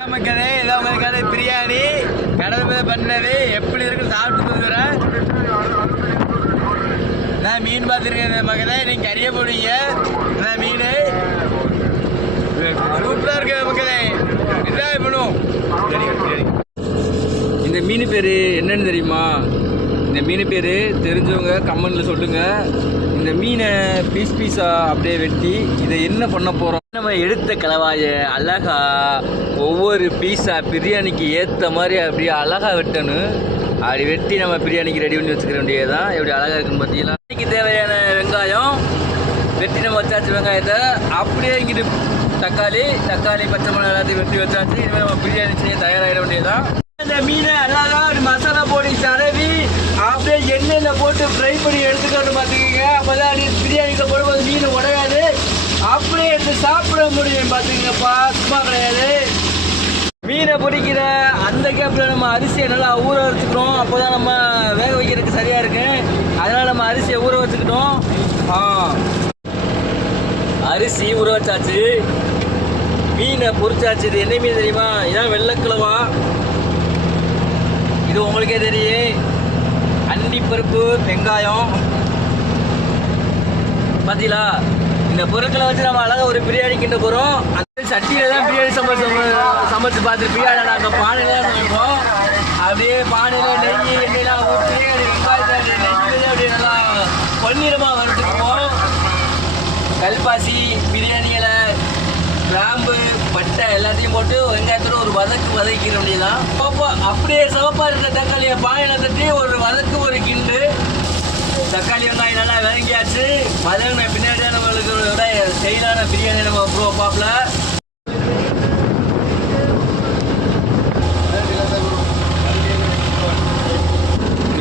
மக்களே இதான் உங்களுக்கான பிரியாணி கடல் மேல பண்ணது எப்படி இருக்குன்னு சாப்பிட்டு வந்துடுறேன். நான் மீன் பார்த்துருக்கேன் மக்களே, நீங்க கறிய போடுவீங்க. நான் மீன் சூப்பரா இருக்கு மக்களே, இதான் பண்ணுவோம். இந்த மீன் பேரு என்னன்னு தெரியுமா? இந்த மீன் பேரு தெரிஞ்சவங்க கமெண்ட்ல சொல்லுங்க. இந்த மீனை பீஸ் பீஸா அப்படியே வெட்டி இதை என்ன பண்ண போறோம்? நம்ம எடுத்த கலவாய அழகா ஒவ்வொரு பீஸா பிரியாணிக்கு ஏற்ற மாதிரி அப்படியே அழகா வெட்டணும். அப்படி வெட்டி நம்ம பிரியாணிக்கு ரெடி பண்ணி வச்சுக்க வேண்டியதுதான். எப்படி அழகா இருக்குன்னு பார்த்தீங்களா? பிரியாணிக்கு தேவையான வெங்காயம் வெட்டி நம்ம வச்சாச்சு. வெங்காயத்தை அப்படியே இங்கிட்டு தக்காளி பச்சை மிளகாய் எல்லாத்தையும் வெட்டி வச்சாச்சு. இனிமேல் நம்ம பிரியாணி செய்ய தயாராகிட வேண்டியதுதான். இந்த மீனை அழகா மசாலா போட்டு தடவி அப்படியே எண்ணெயில போட்டு ஃப்ரை பண்ணி எடுத்துக்கணும் பார்த்துக்கோங்க. அப்போதான் பிரியாணியில் போடும்போது மீன் உடையாது, அப்படியே எடுத்து சாப்பிட முடியும் பார்த்துக்கங்கப்பா. சும்மா கிடையாது. மீனை பிடிக்கிற அந்த கேப்பில் நம்ம அரிசியை நல்லா ஊற வச்சுக்கிறோம். அப்போ தான் நம்ம வேக வைக்கிறதுக்கு சரியாக இருக்கு. அதனால் நம்ம அரிசியை ஊற வச்சுக்கிட்டோம். அரிசி ஊற வச்சாச்சு, மீனை பொரிச்சாச்சு. இது என்ன மீன் தெரியுமா? இதான் வெள்ளைக்கிழவா. இது உங்களுக்கே தெரியும். அண்டிப்பருப்பு, வெங்காயம் பார்த்தீங்களா? இந்த பொருட்களை வச்சு நம்ம அழகாக ஒரு பிரியாணி கிட்ட போகிறோம். அந்த சட்டியில் தான் பிரியாணி சமைச்சு பார்த்துருப்பீங்க. ஆனால் நாங்கள் பானையில் தான் சமைப்போம். அப்படியே பானையில் நெய் எண்ணெயெல்லாம் ஊற்றி வெங்காயத்தை நெய்யிலே அப்படியே நல்லா பொன்னிறமாக வறுத்துக்குவோம். கல்பாசி, பிரியாணி இலை, கிராம்பு, பட்டை எல்லாத்தையும் போட்டு வெங்காயத்தோட ஒரு வதக்கிற வேண்டியதான். அப்படியே சிவப்பா இருந்த தக்காளியை பானையில் தட்டி ஒரு வதக்கு ஒரு கிண்டு. தக்காளி வெங்காயம் நல்லா வதங்கியாச்சு. வதங்கின பின்னாடி நம்மளுக்கு விட ஸ்டைலான பிரியாணி நம்ம ப்ரோ பாப்பில்.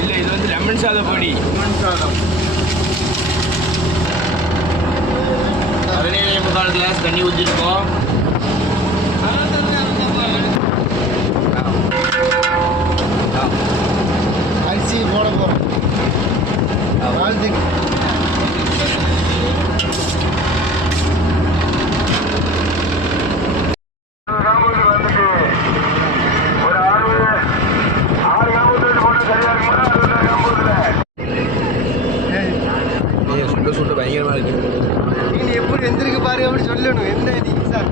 இல்லை, இது வந்து லெமன் சாதம் பொடி. லெமன் சாதம் 17.25 கிளாஸ் தண்ணி ஊற்றிருக்கோம். அரிசி போட போகிறோம். சுட்டு பயங்கரமாக இருக்கு. நீ எப்படி எந்திரிக்க பாரு அப்படி சொல்லணும். என்ன நீ சார்